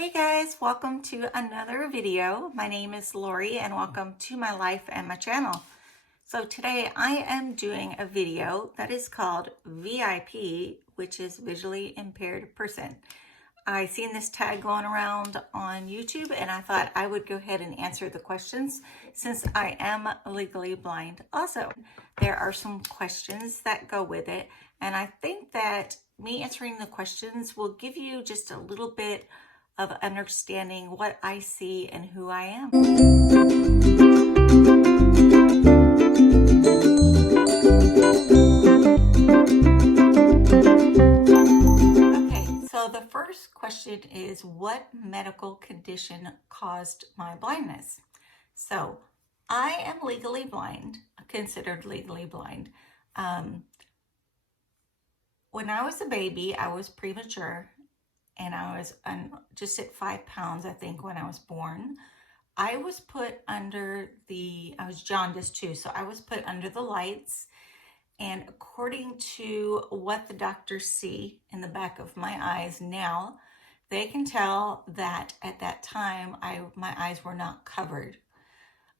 Hey guys, welcome to another video. My name is Lori and welcome to my life and my channel. So today I am doing a video that is called VIP, which is visually impaired person. I seen this tag going around on YouTube and I thought I would go ahead and answer the questions since I am legally blind also. There are some questions that go with it, and I think that me answering the questions will give you just a little bit of understanding what I see and who I am. Okay, so the first question is, what medical condition caused my blindness? So I am legally blind, considered legally blind. When I was a baby, I was premature. And I was just at 5 pounds, I think, when I was born. I was put under I was jaundiced too, so I was put under the lights. And according to what the doctors see in the back of my eyes now, they can tell that at that time, my eyes were not covered.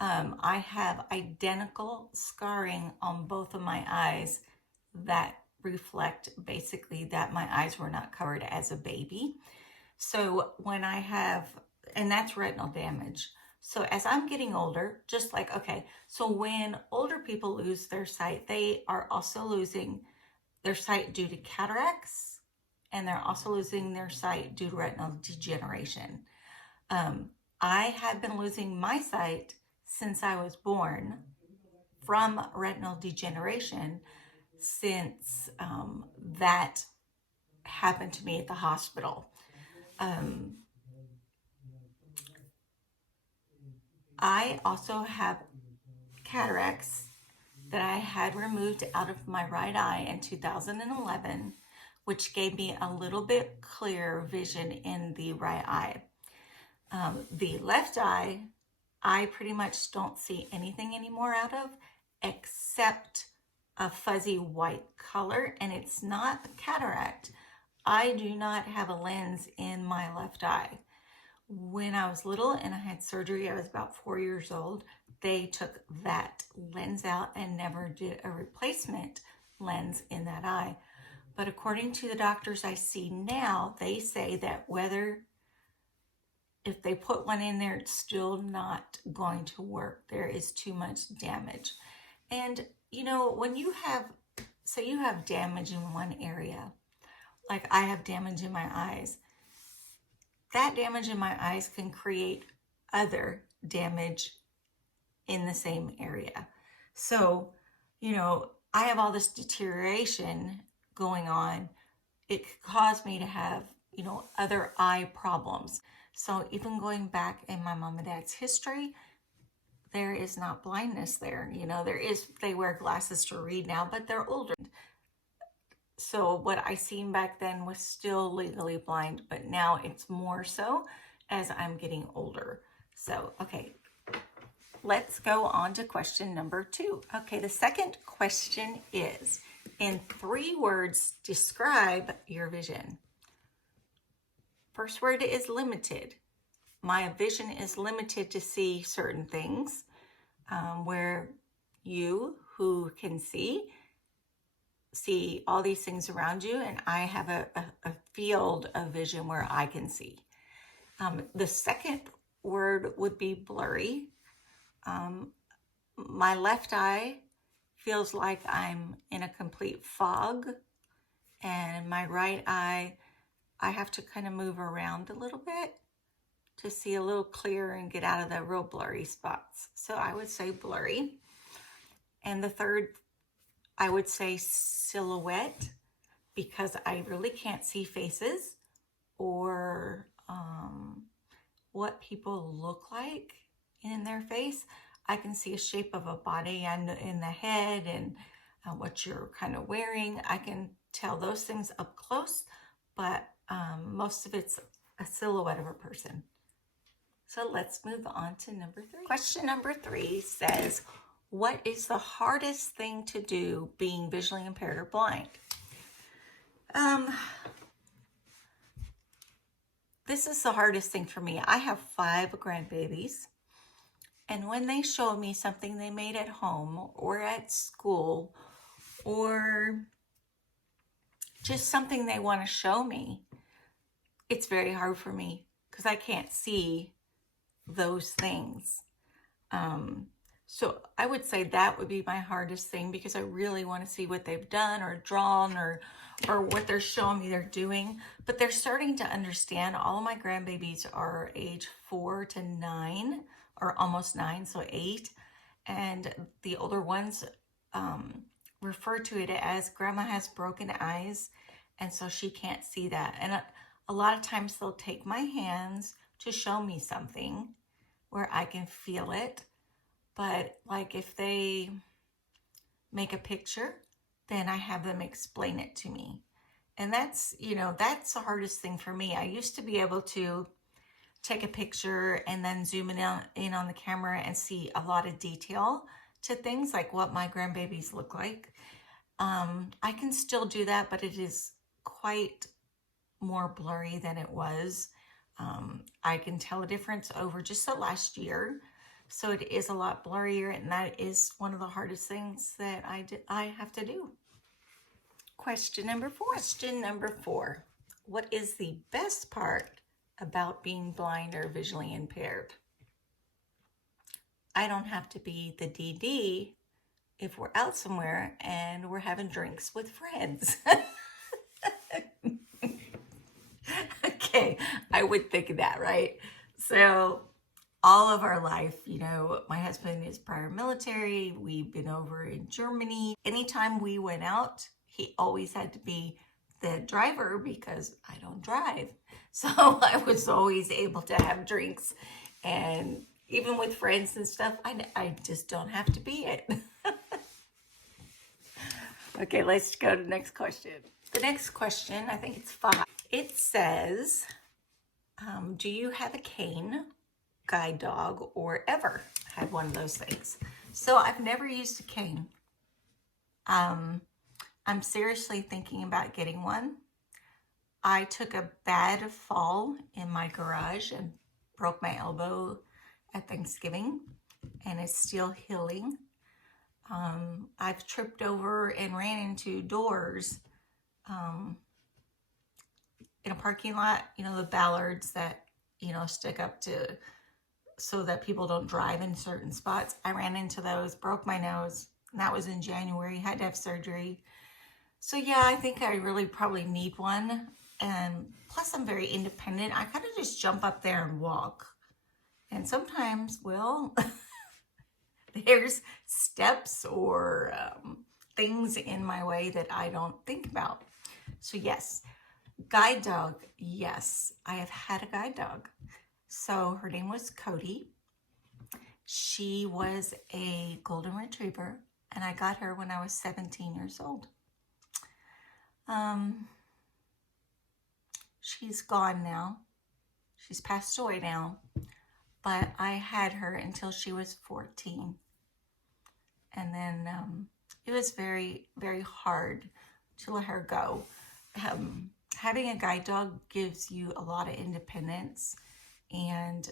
I have identical scarring on both of my eyes that reflect basically that my eyes were not covered as a baby. So when I have, and that's retinal damage. So as I'm getting older, just like, okay, so when older people lose their sight, they are also losing their sight due to cataracts, and they're also losing their sight due to retinal degeneration. I have been losing my sight since I was born from retinal degeneration, since that happened to me at the hospital. I also have cataracts that I had removed out of my right eye in 2011, which gave me a little bit clearer vision in the right eye. The left eye, I pretty much don't see anything anymore out of, except a fuzzy white color, and it's not a cataract. I do not have a lens in my left eye. When I was little and I had surgery, I was about 4 years old, they took that lens out and never did a replacement lens in that eye. But according to the doctors I see now, they say that if they put one in there, it's still not going to work. There is too much damage. And you know, when you have damage in one area, like I have damage in my eyes, that damage in my eyes can create other damage in the same area. So, you know, I have all this deterioration going on. It could cause me to have, you know, other eye problems. So even going back in my mom and dad's history, there is not blindness there. You know, they wear glasses to read now, but they're older. So what I seen back then was still legally blind, but now it's more so as I'm getting older. So, okay, let's go on to question number 2. Okay, the second question is, in 3 words, describe your vision. First word is limited. My vision is limited to see certain things, where you who can see all these things around you, and I have a field of vision where I can see. The second word would be blurry. My left eye feels like I'm in a complete fog, and my right eye, I have to kind of move around a little bit to see a little clearer and get out of the real blurry spots. So I would say blurry. And the third, I would say silhouette, because I really can't see faces or what people look like in their face. I can see a shape of a body and in the head and what you're kind of wearing. I can tell those things up close, but most of it's a silhouette of a person. So let's move on to number 3. Question number 3 says, what is the hardest thing to do being visually impaired or blind? this is the hardest thing for me. I have 5 grandbabies, and when they show me something they made at home or at school, or just something they want to show me, it's very hard for me because I can't see those things. So I would say that would be my hardest thing, because I really want to see what they've done or drawn or what they're showing me they're doing. But they're starting to understand. All of my grandbabies are age 4 to 9, or almost 9, so 8. And the older ones refer to it as grandma has broken eyes, and so she can't see that. And a lot of times they'll take my hands to show me something where I can feel it. But like if they make a picture, then I have them explain it to me. And that's, that's the hardest thing for me. I used to be able to take a picture and then zoom in on the camera and see a lot of detail to things, like what my grandbabies look like. I can still do that, but it is quite more blurry than it was. I can tell a difference over just the last year. So it is a lot blurrier, and that is one of the hardest things that I have to do. Question number 4. Question number 4. What is the best part about being blind or visually impaired? I don't have to be the DD if we're out somewhere and we're having drinks with friends. Okay, I would think of that, right? So all of our life, my husband is prior military. We've been over in Germany. Anytime we went out, he always had to be the driver because I don't drive. So I was always able to have drinks. And even with friends and stuff, I just don't have to be it. Okay, let's go to the next question. The next question, I think it's 5. It says, do you have a cane, guide dog, or ever had one of those things? So I've never used a cane. I'm seriously thinking about getting one. I took a bad fall in my garage and broke my elbow at Thanksgiving, and it's still healing. I've tripped over and ran into doors in a parking lot, the ballards that, stick up to so that people don't drive in certain spots. I ran into those, broke my nose, and that was in January, had to have surgery. So yeah, I think I really probably need one. And plus I'm very independent. I kind of just jump up there and walk. And sometimes, well, there's steps or things in my way that I don't think about. So yes, guide dog, yes, I have had a guide dog. So her name was Cody. She was a golden retriever, and I got her when I was 17 years old. She's gone now. She's passed away now, but I had her until she was 14. And then it was very, very hard to let her go. Having a guide dog gives you a lot of independence, and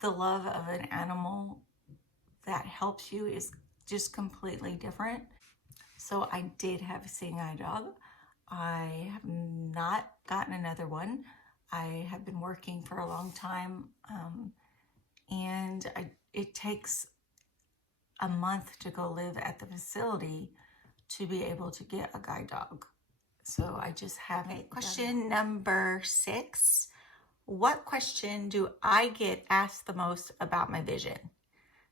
the love of an animal that helps you is just completely different. So I did have a seeing eye dog. I have not gotten another one. I have been working for a long time, and it takes a month to go live at the facility to be able to get a guide dog. So I just haven't. Question number 6. What question do I get asked the most about my vision?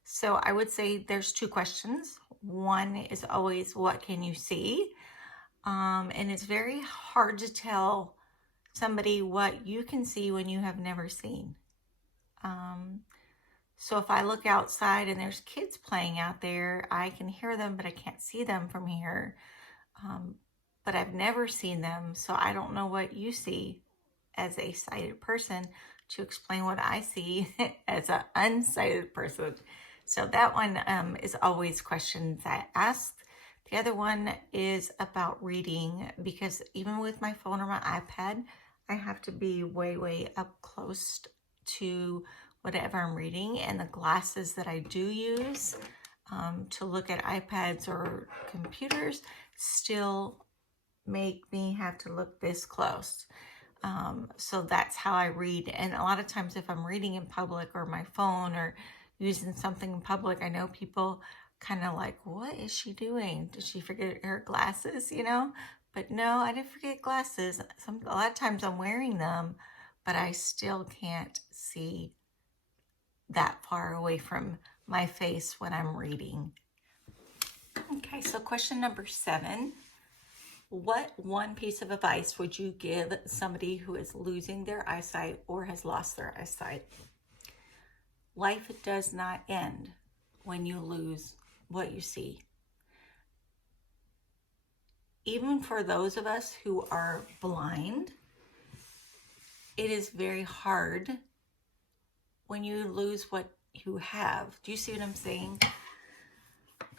So I would say there's 2 questions. One is always, what can you see? And it's very hard to tell somebody what you can see when you have never seen. So if I look outside and there's kids playing out there, I can hear them, but I can't see them from here. But I've never seen them, so I don't know what you see as a sighted person to explain what I see as an unsighted person. So that one is always questions I ask. The other one is about reading, because even with my phone or my iPad, I have to be way, way up close to whatever I'm reading. And the glasses that I do use to look at iPads or computers still make me have to look this close. So that's how I read. And a lot of times if I'm reading in public or my phone or using something in public, I know people kind of like, what is she doing? Did she forget her glasses, you know? But no, I didn't forget glasses. A lot of times I'm wearing them, but I still can't see that far away from my face when I'm reading. Okay, so question number 7. What one piece of advice would you give somebody who is losing their eyesight or has lost their eyesight? Life does not end when you lose what you see. Even for those of us who are blind, it is very hard when you lose what you have. Do you see what I'm saying?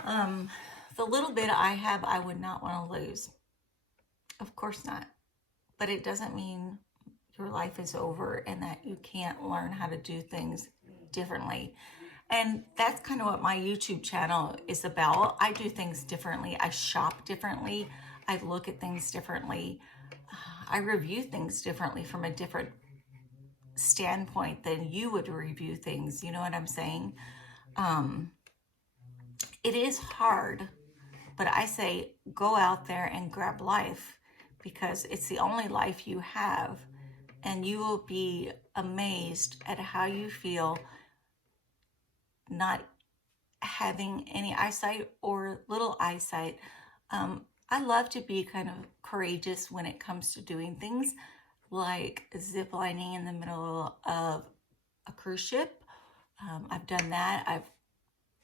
The little bit I have, I would not want to lose. Of course not. But it doesn't mean your life is over and that you can't learn how to do things differently. And that's kind of what my YouTube channel is about. I do things differently. I shop differently. I look at things differently. I review things differently from a different standpoint than you would review things. You know what I'm saying? It is hard, but I say go out there and grab life, because it's the only life you have, and you will be amazed at how you feel not having any eyesight or little eyesight. I love to be kind of courageous when it comes to doing things like ziplining in the middle of a cruise ship. I've done that. I've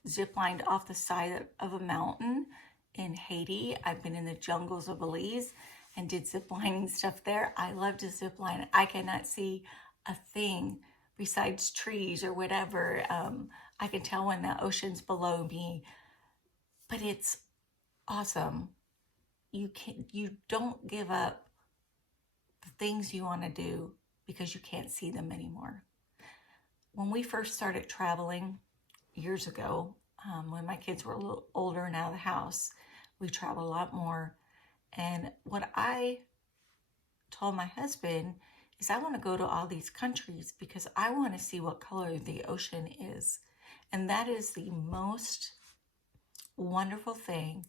ziplined off the side of a mountain in Haiti. I've been in the jungles of Belize and did ziplining stuff there. I love to zipline. I cannot see a thing besides trees or whatever. I can tell when the ocean's below me, but it's awesome. You don't give up the things you want to do because you can't see them anymore. When we first started traveling years ago, when my kids were a little older and out of the house, we traveled a lot more. And what I told my husband is I want to go to all these countries because I want to see what color the ocean is. And that is the most wonderful thing,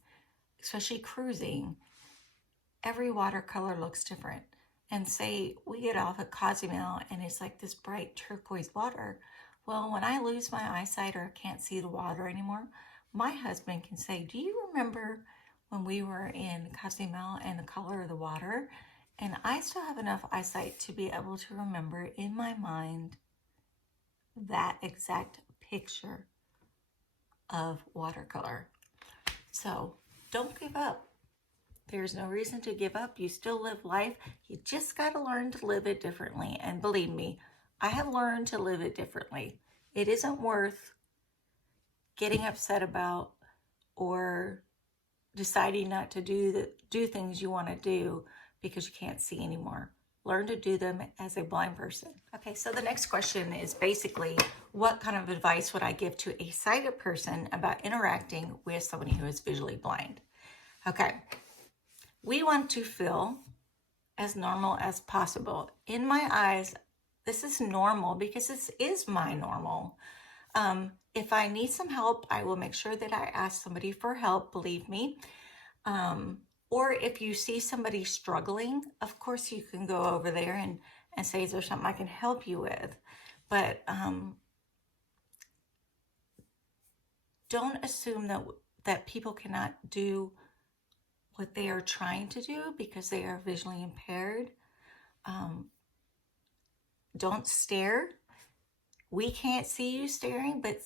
especially cruising. Every watercolor looks different. And say we get off at Cozumel and it's like this bright turquoise water. Well, when I lose my eyesight or can't see the water anymore, my husband can say, do you remember when we were in Cozumel and the color of the water? And I still have enough eyesight to be able to remember in my mind that exact picture of watercolor. So don't give up. There's no reason to give up. You still live life. You just got to learn to live it differently. And believe me, I have learned to live it differently. It isn't worth getting upset about or deciding not to do things you want to do because you can't see anymore. Learn to do them as a blind person. Okay, so the next question is basically, what kind of advice would I give to a sighted person about interacting with somebody who is visually blind? Okay, we want to feel as normal as possible. In my eyes, this is normal because this is my normal. If I need some help, I will make sure that I ask somebody for help, believe me. Or if you see somebody struggling, of course you can go over there and say, is there something I can help you with? But don't assume that people cannot do what they are trying to do because they are visually impaired. Don't stare. We can't see you staring, but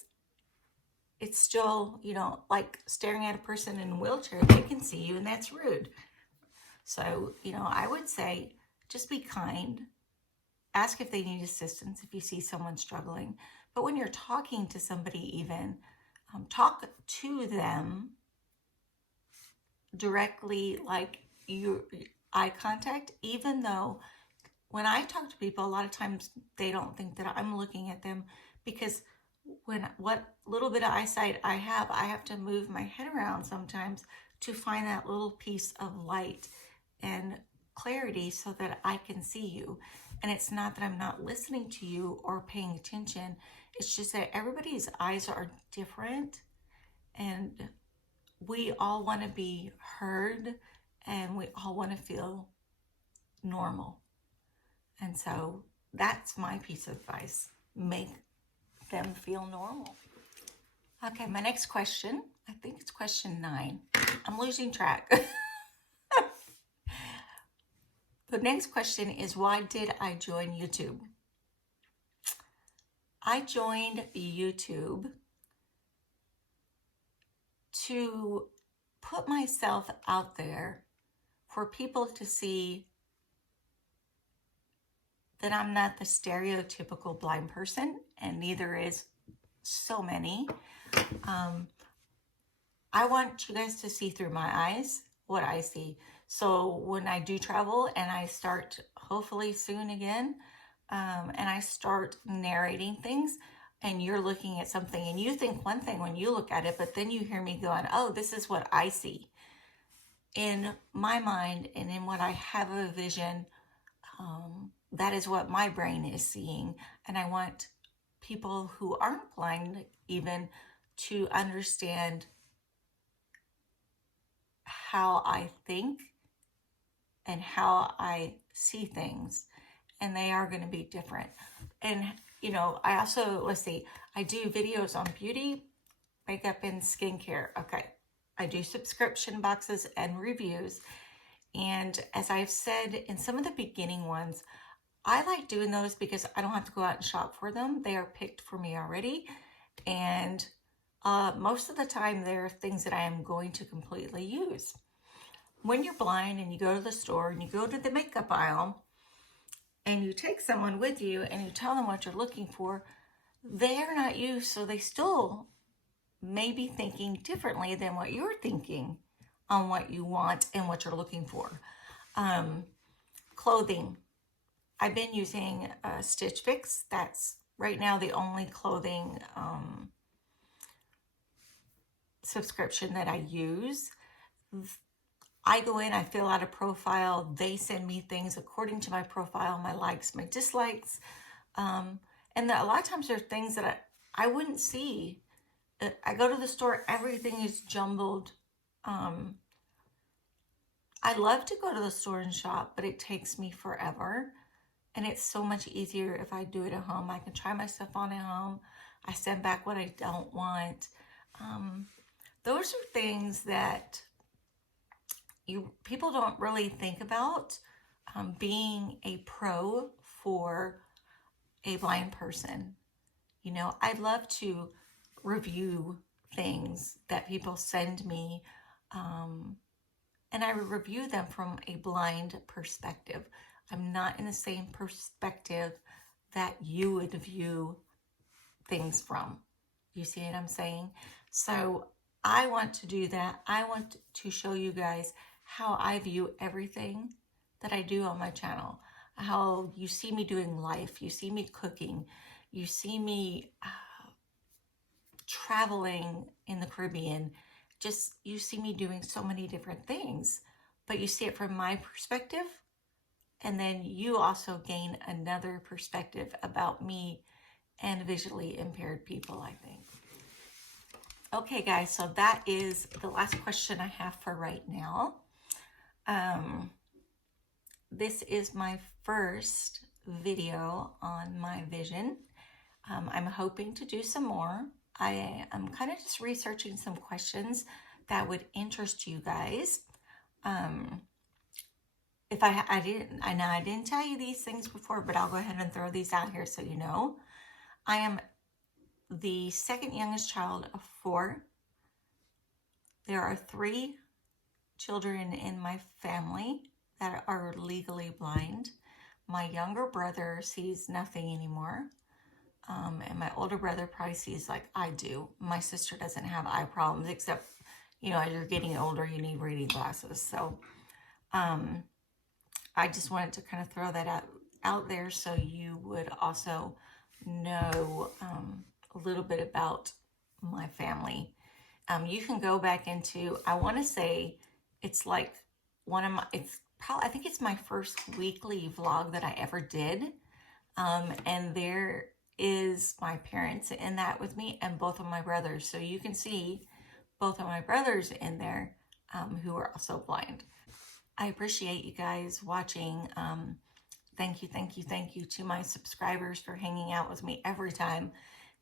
it's still, like staring at a person in a wheelchair. They can see you, and that's rude. So, I would say just be kind. Ask if they need assistance if you see someone struggling. But when you're talking to somebody even, talk to them directly, like eye contact, even though when I talk to people, a lot of times they don't think that I'm looking at them, because what little bit of eyesight I have to move my head around sometimes to find that little piece of light and clarity so that I can see you. And it's not that I'm not listening to you or paying attention. It's just that everybody's eyes are different, and we all want to be heard, and we all want to feel normal. And so that's my piece of advice. Make them feel normal. Okay, my next question, I think it's question 9. I'm losing track. The next question is, why did I join YouTube? I joined YouTube to put myself out there for people to see that I'm not the stereotypical blind person, and neither is so many. I want you guys to see through my eyes what I see. So when I do travel, and I start hopefully soon again, and I start narrating things, and you're looking at something and you think one thing when you look at it, but then you hear me going, oh, this is what I see. In my mind and in what I have a vision, that is what my brain is seeing. And I want people who aren't blind even to understand how I think and how I see things. And they are going to be different. And, you know, I also, let's see, I do videos on beauty, makeup, and skincare. Okay. I do subscription boxes and reviews. And as I've said in some of the beginning ones, I like doing those because I don't have to go out and shop for them. They are picked for me already. And most of the time, they're things that I am going to completely use. When you're blind and you go to the store and you go to the makeup aisle and you take someone with you and you tell them what you're looking for, they're not you, so they still may be thinking differently than what you're thinking on what you want and what you're looking for. Clothing. I've been using Stitch Fix. That's right now the only clothing subscription that I use. I go in, I fill out a profile. They send me things according to my profile, my likes, my dislikes. And a lot of times there are things that I wouldn't see. I go to the store, everything is jumbled. I love to go to the store and shop, but it takes me forever. And it's so much easier if I do it at home. I can try my stuff on at home. I send back what I don't want. Those are things that people don't really think about, being a pro for a blind person. You know, I love to review things that people send me, and I review them from a blind perspective. I'm not in the same perspective that you would view things from. You see what I'm saying? So I want to do that. I want to show you guys how I view everything that I do on my channel. How you see me doing life. You see me cooking. You see me traveling in the Caribbean. Just, you see me doing so many different things. But you see it from my perspective. And then you also gain another perspective about me and visually impaired people, I think. Okay, guys, so that is the last question I have for right now. This is my first video on my vision. I'm hoping to do some more. I am kind of just researching some questions that would interest you guys. If I didn't tell you these things before, but I'll go ahead and throw these out here so you know. I am the second youngest child of 4. There are 3 children in my family that are legally blind. My younger brother sees nothing anymore. And my older brother probably sees like I do. My sister doesn't have eye problems, except, you know, as you're getting older, you need reading glasses. So, I just wanted to kind of throw that out there so you would also know a little bit about my family. You can go back into, I want to say it's like I think it's my first weekly vlog that I ever did. And there is my parents in that with me and both of my brothers. So you can see both of my brothers in there who are also blind. I appreciate you guys watching. Thank you, thank you, thank you to my subscribers for hanging out with me every time.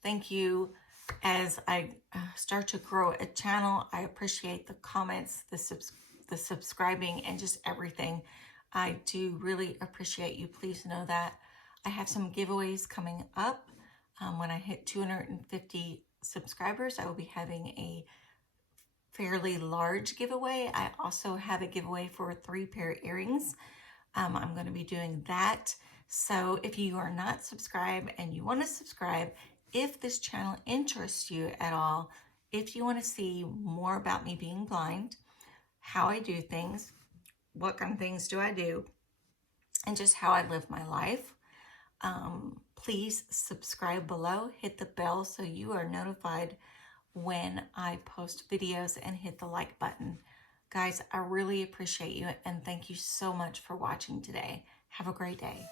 Thank you. As I start to grow a channel, I appreciate the comments, the subscribing, and just everything. I do really appreciate you. Please know that. I have some giveaways coming up. When I hit 250 subscribers, I will be having a fairly large giveaway. I also have a giveaway for 3 pair of earrings. I'm going to be doing that. So if you are not subscribed and you want to subscribe, if this channel interests you at all, if you want to see more about me being blind, how I do things, what kind of things do I do, and just how I live my life, please subscribe below, hit the bell so you are notified when I post videos, and hit the like button. Guys, I really appreciate you and thank you so much for watching today. Have a great day.